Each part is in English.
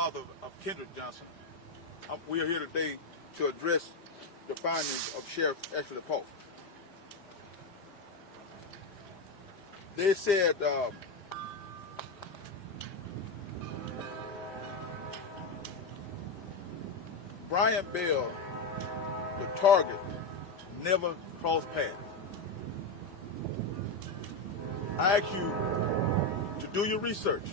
father of Kendrick Johnson. We are here today to address the findings of Sheriff Ashley Polk. They said Brian Bell, the target, never crossed paths. I ask you to do your research,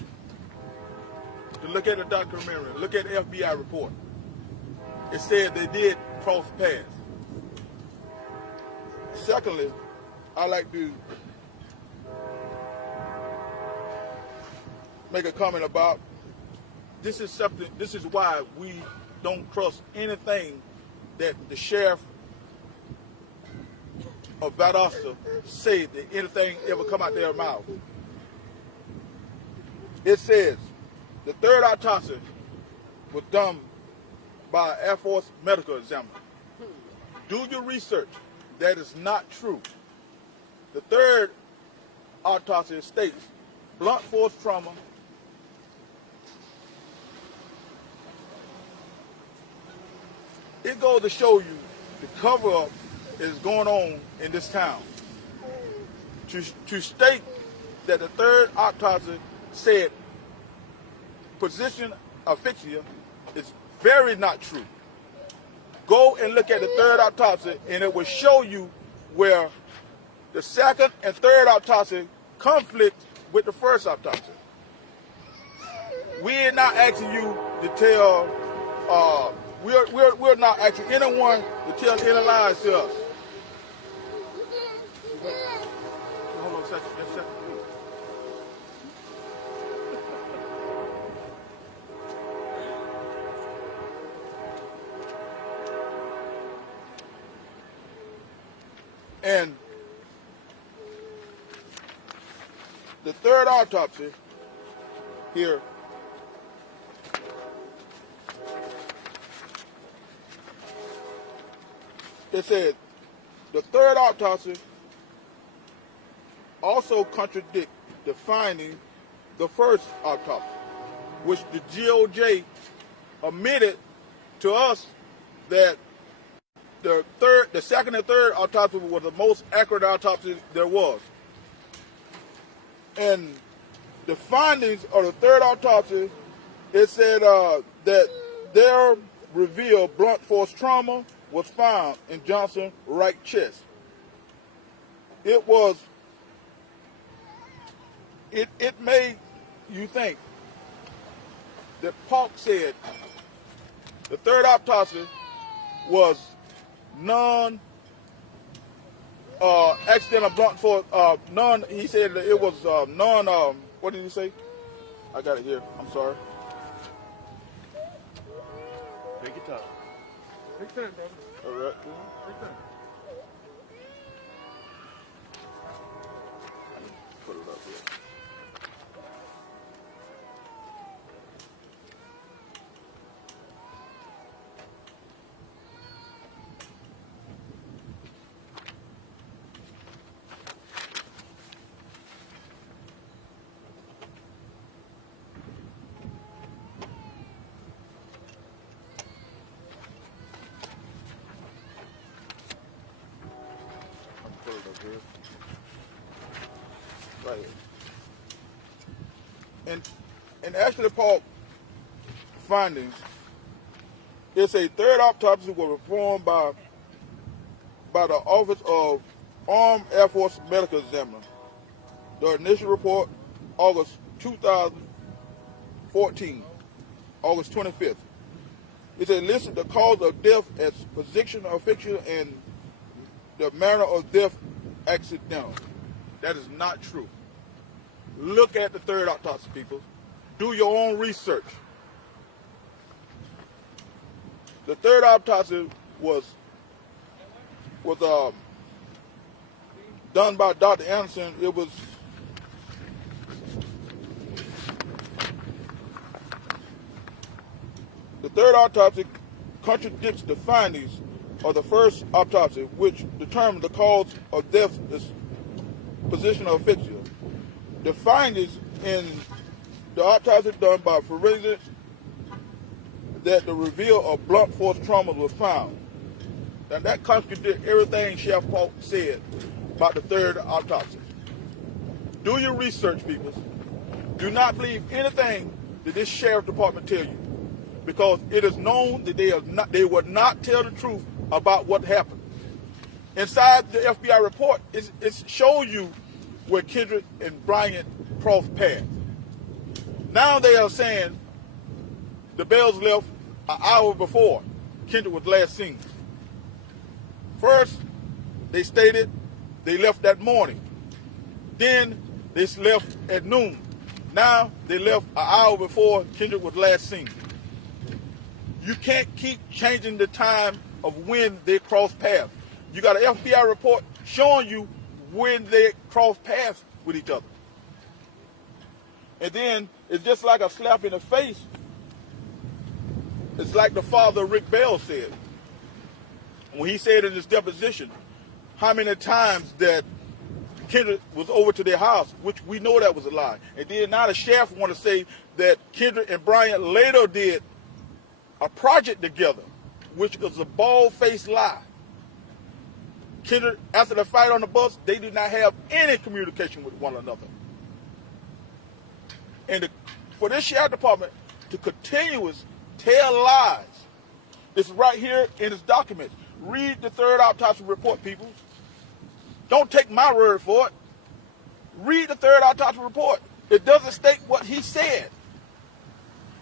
to look at the documentary, look at the FBI report. It said they did cross paths. Secondly, I'd like to make a comment about this is why we don't trust anything that the sheriff of Valdosta said, that anything ever come out their mouth. It says the third autopsy was done by an Air Force medical examiner. Do your research. That is not true. The third autopsy states blunt force trauma, it goes to show you the cover-up is going on in this town. To state that the third autopsy said position asphyxia is very not true. Go and look at the third autopsy and it will show you where the second and third autopsy conflict with the first autopsy. We're not asking you to tell, we're not asking anyone to tell any lies to us. Hold on a second, please. And the third autopsy here it said the third autopsy also contradicts the finding the first autopsy, which the GOJ admitted to us that the second and third autopsy was the most accurate autopsy there was. And the findings of the third autopsy, it said that there revealed blunt force trauma was found in Johnson's right chest. It made you think that Polk said the third autopsy was accidental blunt force, he said that it was what did he say? I got it here, I'm sorry. Take your time. Take your time, brother. All right. Take your time. Put it up here. Right here. And Ashley Polk findings, it's a third autopsy was performed by the Office of Armed Air Force Medical Examiner. The initial report, August 2014, August 25th. It listed the cause of death as position asphyxia and the manner of death accidental. That is not true. Look at the third autopsy, people. Do your own research. The third autopsy was done by Dr. Anderson. It was the third autopsy contradicts the findings of the first autopsy, which determined the cause of death is position of asphyxia. The findings in the autopsy done by forensic that the reveal of blunt force trauma was found. And that contradicts everything Sheriff Polk said about the third autopsy. Do your research, people. Do not believe anything that this sheriff department tell you, because it is known that they would not tell the truth about what happened. Inside the FBI report, it shows you where Kendrick and Bryant crossed paths. Now they are saying the Bells left an hour before Kendrick was last seen. First, they stated they left that morning. Then they left at noon. Now they left an hour before Kendrick was last seen. You can't keep changing the time of when they crossed paths. You got an FBI report showing you when they crossed paths with each other. And then it's just like a slap in the face. It's like the father Rick Bell said when he said in his deposition how many times that Kendrick was over to their house, which we know that was a lie. And then now the sheriff want to say that Kendrick and Bryant later did a project together, which was a bald-faced lie. Kendrick, after the fight on the bus, they did not have any communication with one another. And for this sheriff department to continuously tell lies, it's right here in his documents. Read the third autopsy report, people. Don't take my word for it. Read the third autopsy report. It doesn't state what he said.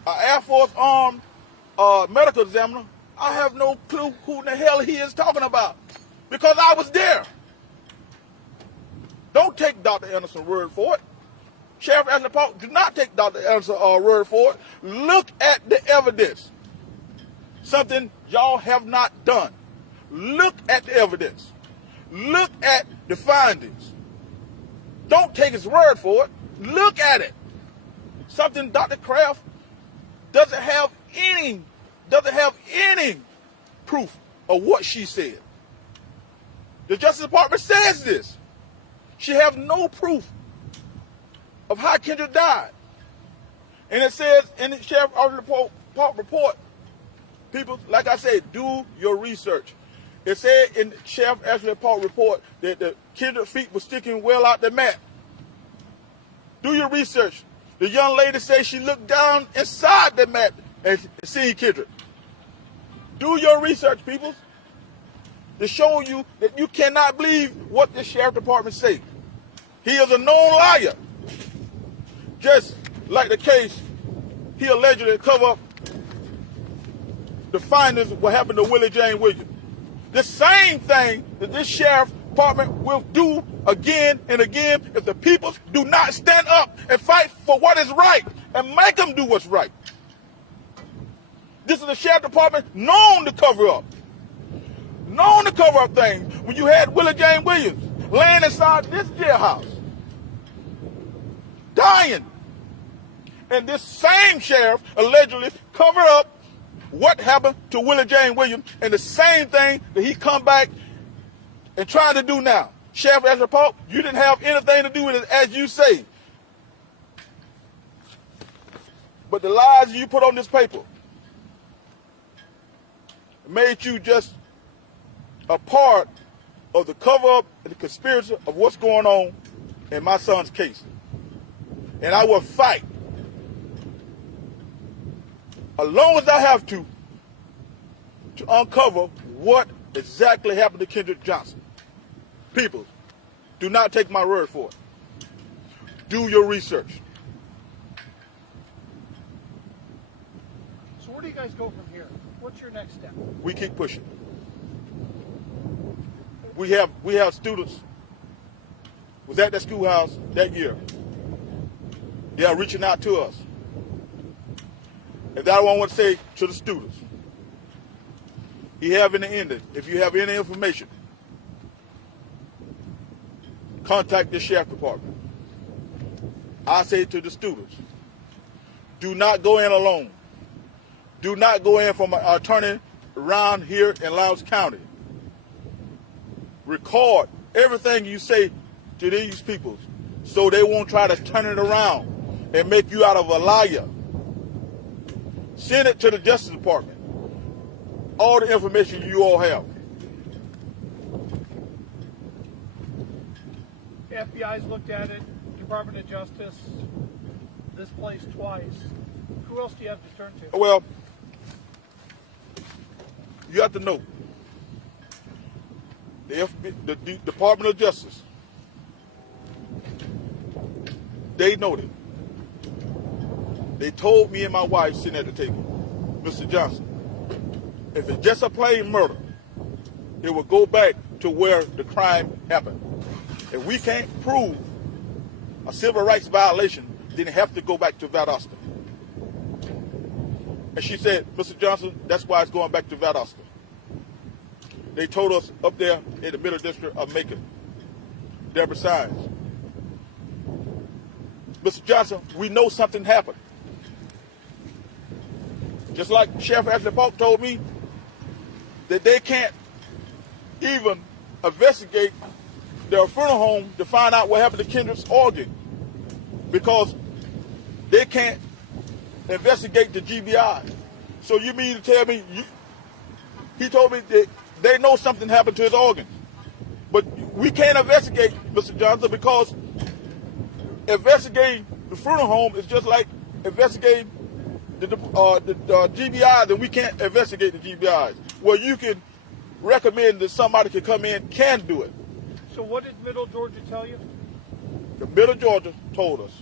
An Air Force armed medical examiner, I have no clue who in the hell he is talking about, because I was there. Don't take Dr. Anderson's word for it. Sheriff Anthony Polk, do not take Dr. Anderson's word for it. Look at the evidence. Something y'all have not done. Look at the evidence. Look at the findings. Don't take his word for it. Look at it. Something Dr. Kraft doesn't have any proof of what she said. The Justice Department says this. She has no proof of how Kendrick died. And it says in the Sheriff Anthony Polk report, people, like I said, do your research. It said in the Sheriff Anthony Polk report that the Kendrick's feet were sticking well out the mat. Do your research. The young lady says she looked down inside the mat and seen Kendrick. Do your research, people, to show you that you cannot believe what the Sheriff Department says. He is a known liar. Just like the case, he allegedly covered up the findings of what happened to Willie Jane Williams. The same thing that this Sheriff Department will do again and again if the people do not stand up and fight for what is right and make them do what's right. This is the Sheriff Department known to cover up. Known to cover up things. When you had Willie Jane Williams laying inside this jailhouse, dying, and this same sheriff allegedly covered up what happened to Willie Jane Williams, and the same thing that he come back and trying to do now. Sheriff Anthony Polk, you didn't have anything to do with it, as you say. But the lies you put on this paper made you just a part of the cover-up and the conspiracy of what's going on in my son's case. And I will fight as long as I have to uncover what exactly happened to Kendrick Johnson. People, do not take my word for it. Do your research. So where do you guys go from here? What's your next step? We keep pushing. We have students was at that schoolhouse that year. They are reaching out to us. And that's what I want to say to the students. You have in the ending, if you have any information, contact the Sheriff Department. I say to the students, do not go in alone. Do not go in from an attorney around here in Lowndes County. Record everything you say to these people so they won't try to turn it around and make you out of a liar. Send it to the Justice Department. All the information you all have. The FBI's looked at it, Department of Justice, this place twice. Who else do you have to turn to? Well, you have to know the Department of Justice. They know it. They told me and my wife sitting at the table, Mr. Johnson, if it's just a plain murder, it will go back to where the crime happened. If we can't prove a civil rights violation, then it have to go back to Valdosta. And she said, Mr. Johnson, that's why it's going back to Valdosta. They told us up there in the Middle District of Macon, Deborah Sines. Mr. Johnson, we know something happened. Just like Sheriff Ashley Polk told me that they can't even investigate their funeral home to find out what happened to Kendrick's organ because they can't investigate the GBI. So you mean to tell me, he told me that they know something happened to his organs. But we can't investigate, Mr. Johnson, because investigating the funeral home is just like investigating the GBIs, and we can't investigate the GBIs. Well, you can recommend that somebody can come in, can do it. So what did Middle Georgia tell you? The Middle Georgia told us,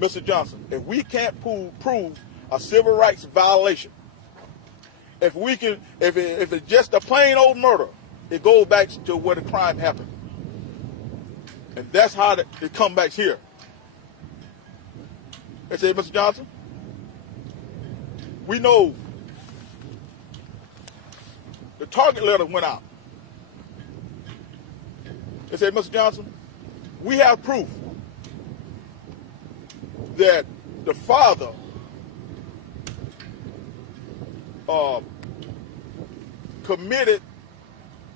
Mr. Johnson, if we can't prove a civil rights violation, if it's just a plain old murder, it goes back to where the crime happened. And that's how it comes back here. They say, Mr. Johnson, we know the target letter went out. They said, Mr. Johnson, we have proof that the father committed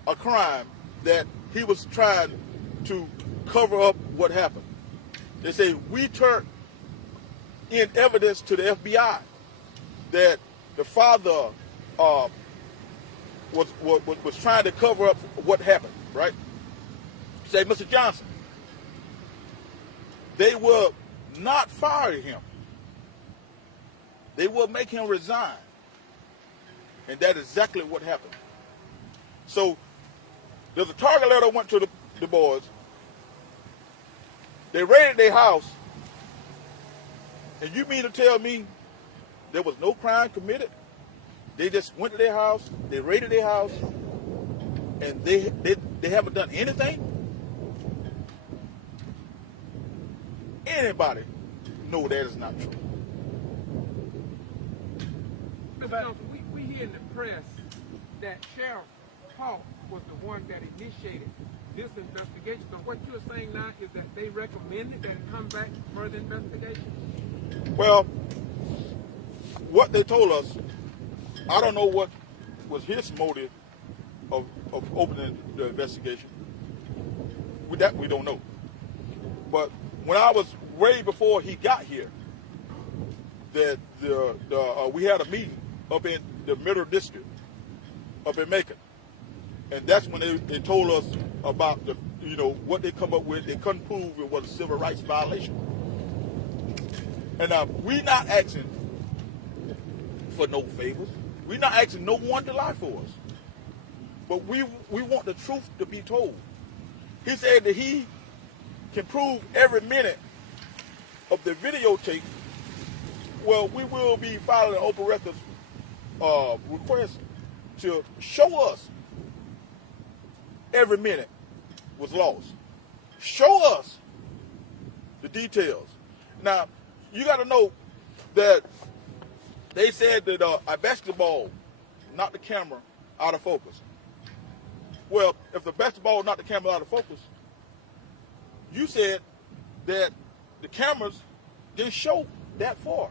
a crime that he was trying to cover up what happened. They say, we turned in evidence to the FBI that the father was trying to cover up what happened, right? Say, Mr. Johnson, they will not fire him. They will make him resign. And that's exactly what happened. So there's a target letter went to the boys. They raided their house. And you mean to tell me there was no crime committed? They just went to their house, they raided their house, and they haven't done anything? Anybody know that is not true. Mr. Johnson, we hear in the press that Sheriff Polk was the one that initiated this investigation. So what you're saying now is that they recommended that it come back for further investigation? Well, what they told us, I don't know what was his motive of opening the investigation. With that, we don't know. But when I was way before he got here, that we had a meeting up in the Middle District, up in Macon, and that's when they told us about what they come up with. They couldn't prove it was a civil rights violation. And we're not asking for no favors. We're not asking no one to lie for us. But we want the truth to be told. He said that he can prove every minute of the videotape. Well, we will be filing an open records request to show us every minute was lost. Show us the details. Now, you got to know that they said that a basketball knocked the camera out of focus. Well, if the basketball knocked the camera out of focus, you said that the cameras didn't show that far.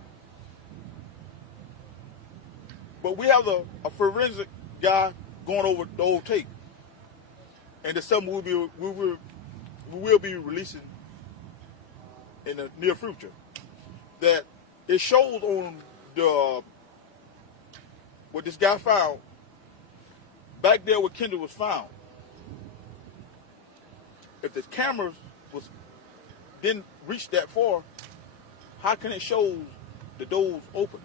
But we have a forensic guy going over the old tape. And it's something we will be releasing in the near future. That it shows on what this guy found back there where Kendrick was found. If the cameras didn't reach that far, how can it show the doors open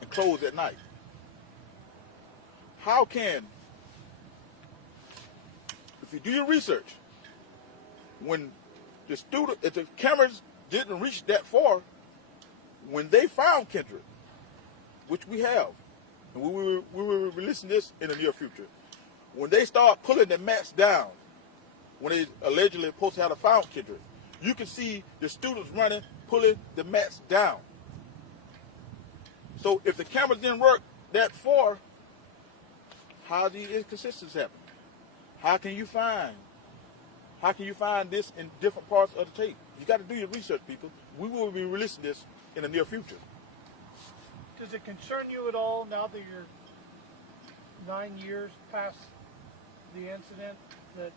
and closed at night? How can, if you do your research, when if the cameras didn't reach that far, when they found Kendrick, which we have, and we will release this in the near future, when they start pulling the mats down, when they allegedly supposed to have found Kendrick, you can see the students running, pulling the mats down. So if the cameras didn't work that far, how these inconsistencies happen? How can you find this in different parts of the tape? You got to do your research, people. We will be releasing this in the near future. Does it concern you at all now that you're 9 years past the incident that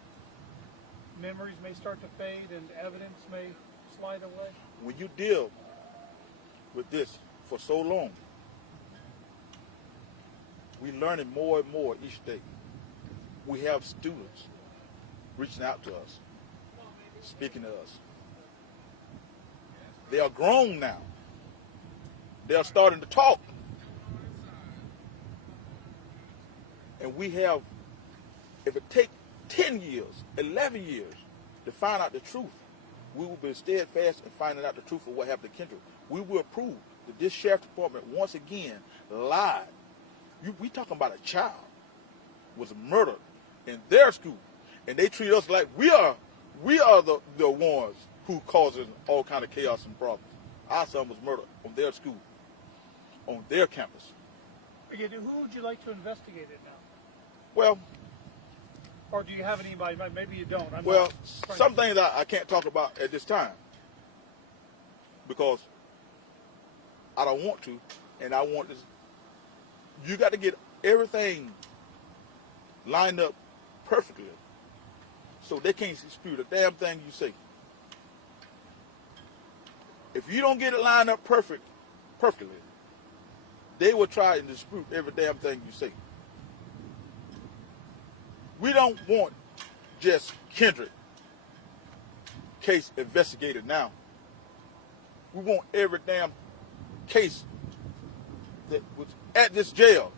memories may start to fade and evidence may slide away? When you deal with this for so long, we're learning more and more each day. We have students reaching out to us, speaking to us. They are grown now. They are starting to talk. And we have, if it takes 10 years, 11 years to find out the truth, we will be steadfast in finding out the truth of what happened to Kendrick. We will prove that this sheriff's department once again lied. We talking about a child was murdered in their school, and they treat us like we are the ones who causing all kind of chaos and problems. Our son was murdered on their school, on their campus. Again, who would you like to investigate it now? Well, or do you have anybody? Maybe you don't. Some things I can't talk about at this time because I don't want to, and I want this. You got to get everything lined up perfectly so they can't dispute a damn thing you say. If you don't get it lined up perfectly, they will try and dispute every damn thing you say. We don't want just Kendrick case investigated now. We want every damn case that was at this jail.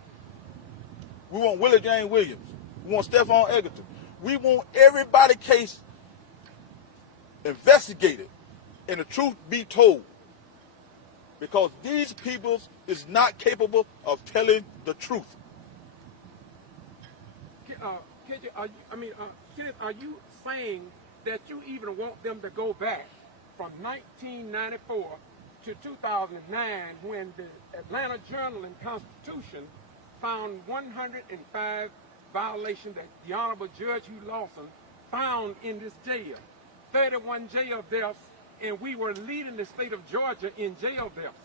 We want Willie Jane Williams. We want Stephon Egerton. We want everybody's case investigated and the truth be told. Because these people is not capable of telling the truth. Kenneth, are you saying that you even want them to go back from 1994 to 2009 when the Atlanta Journal and Constitution found 105 violations that the Honorable Judge Hugh Lawson found in this jail? 31 jail deaths, and we were leading the state of Georgia in jail deaths.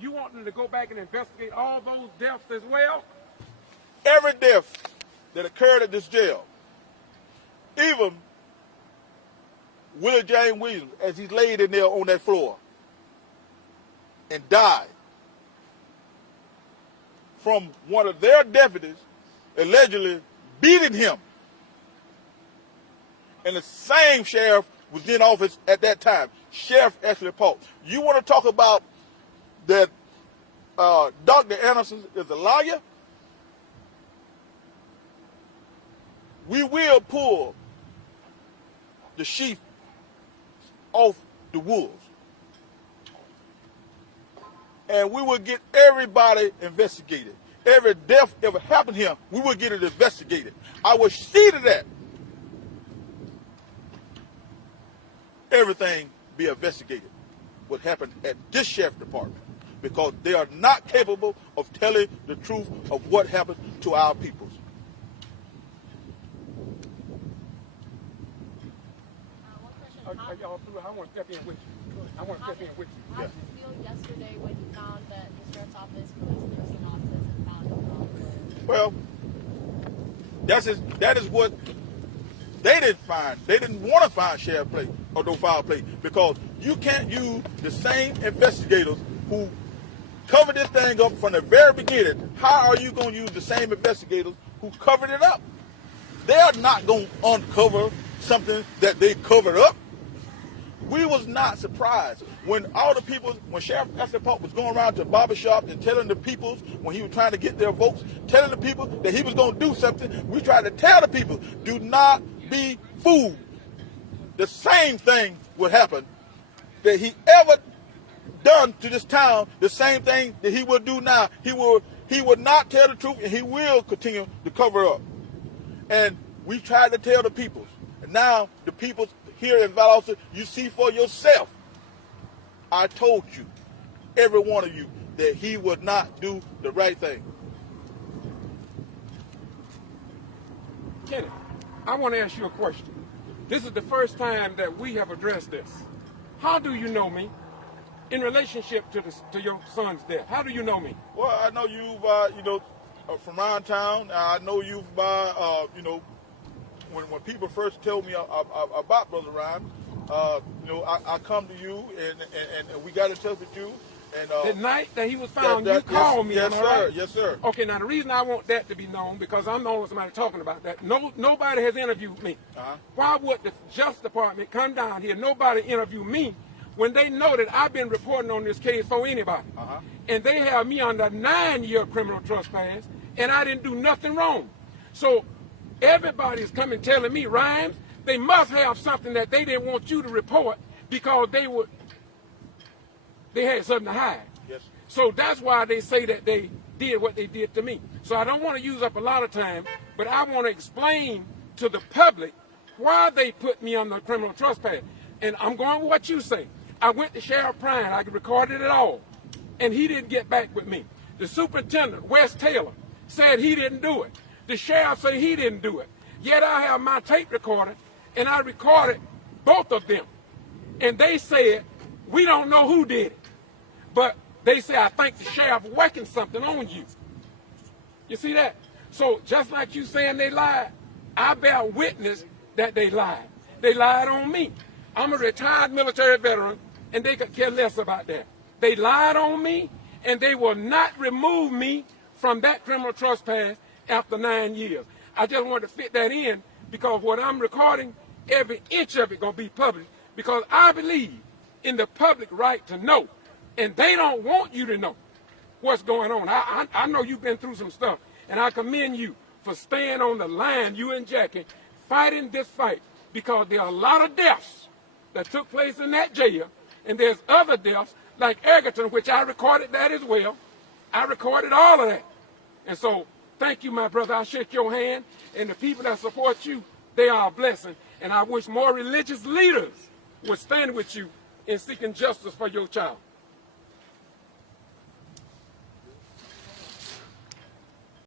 You want them to go back and investigate all those deaths as well? Every death that occurred at this jail, even Willie Jane Williams, as he laid in there on that floor and died from one of their deputies allegedly beating him. And the same sheriff was in office at that time, Sheriff Ashley Paul. You want to talk about that Dr. Anderson is a liar? We will pull the sheep off the wolves. And we will get everybody investigated. Every death ever happened here, we will get it investigated. I will see to that. Everything be investigated. What happened at this sheriff department. Because they are not capable of telling the truth of what happened to our peoples. I want to step in with you. How did you feel yesterday when you found that the sheriff's office placed nursing office and found him? Well, that is what they didn't find. They didn't want to find sheriff plate or no foul plate because you can't use the same investigators who covered this thing up from the very beginning, how are you going to use the same investigators who covered it up? They're not going to uncover something that they covered up. We was not surprised when all the people, when Sheriff Esther Pope was going around to barbershops and telling the people, when he was trying to get their votes, telling the people that he was going to do something, we tried to tell the people, do not be fooled. The same thing would happen that he ever done to this town, the same thing that he would do now. He would not tell the truth, and he will continue to cover up. And we tried to tell the people. And now the people here in Valdosta, you see for yourself. I told you, every one of you, that he would not do the right thing. Kenneth, I want to ask you a question. This is the first time that we have addressed this. How do you know me in relationship to your son's death? How do you know me? Well, I know you've, from around town. I know you've, when people first tell me about Brother Ryan, I come to you and we got in touch with you. And the night that he was found, you called me. Yes, am I sir. right? Yes, sir. Okay, now the reason I want that to be known, because I'm the only somebody talking about that. Nobody has interviewed me. Why would the Justice Department come down here, nobody interview me, when they know that I've been reporting on this case for anybody? And they have me under 9-year criminal trespass, and I didn't do nothing wrong. So everybody's coming telling me, Rhymes, they must have something that they didn't want you to report because they had something to hide. Yes. So that's why they say that they did what they did to me. So I don't want to use up a lot of time, but I want to explain to the public why they put me on the criminal trespass. And I'm going with what you say. I went to Sheriff Prine, I recorded it all, and he didn't get back with me. The superintendent, Wes Taylor, said he didn't do it. The sheriff said he didn't do it. Yet I have my tape recorder, and I recorded both of them. And they said, we don't know who did it. But they say, I think the sheriff working something on you. You see that? So just like you saying they lied, I bear witness that they lied. They lied on me. I'm a retired military veteran, and they could care less about that. They lied on me, and they will not remove me from that criminal trespass after 9 years. I just wanted to fit that in because what I'm recording, every inch of it going to be public because I believe in the public right to know. And they don't want you to know what's going on. I know you've been through some stuff, and I commend you for staying on the line, you and Jackie, fighting this fight, because there are a lot of deaths that took place in that jail, and there's other deaths like Egerton, which I recorded that as well. I recorded all of that. And so thank you, my brother. I shake your hand, and the people that support you, they are a blessing. And I wish more religious leaders would stand with you in seeking justice for your child.